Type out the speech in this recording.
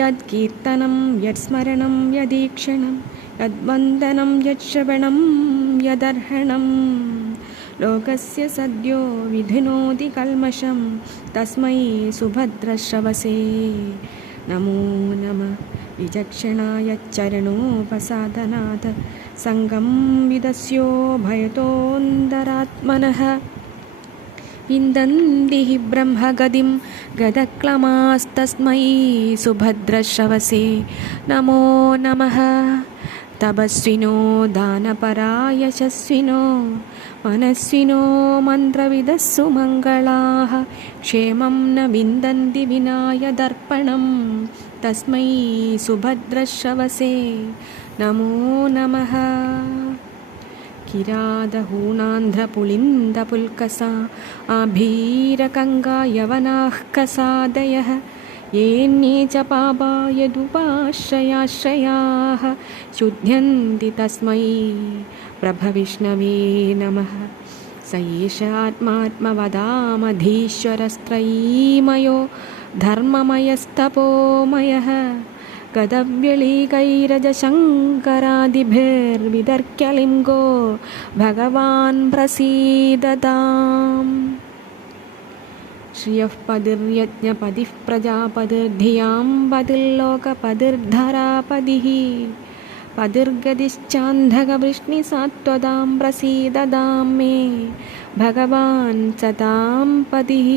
यत्कीर्तनं यत्स्मरणं यदीक्षणं यद्वन्दनं यत्श्रवणं यदर्हणं लोकस्य सद्यो विधुनोति कल्मषं तस्मै सुभद्रश्रवसे नमो नमः। विचक्षणायच्चरणोपसादनात् सङ्गं विदस्यो भयतोऽन्तरात्मनः विन्दन्ति हि ब्रह्मगतिं गदक्लमास्तस्मै सुभद्रश्रवसे नमो नमः। तपस्विनो दानपरा यशस्विनो मनस्विनो मन्त्रविदः सुमङ्गलाः क्षेमं न विन्दन्ति विनायदर्पणं तस्मै सुभद्रश्रवसे नमो नमः। किरातहूणान्ध्रपुलिन्दपुल्कसा आभीरकङ्गा यवनाः कसादयः येऽन्ये च पापा यदुपाश्रयाश्रयाः शुध्यन्ति तस्मै प्रभविष्णवे नमः। स एष आत्मात्मवदामधीश्वरस्त्रयीमयो धर्ममयस्तपोमयः गदव्यलीकैरजशङ्करादिभिर्वितर्क्यलिङ्गो भगवान् प्रसीदताम्। श्रियः पतिर्यज्ञपतिः प्रजापतिर्धियां पतिर्लोकपतिर्धरापतिः पतिर्गतिश्चान्धकवृष्णिसात्वतां प्रसीदतां मे भगवान् सतां पतिः।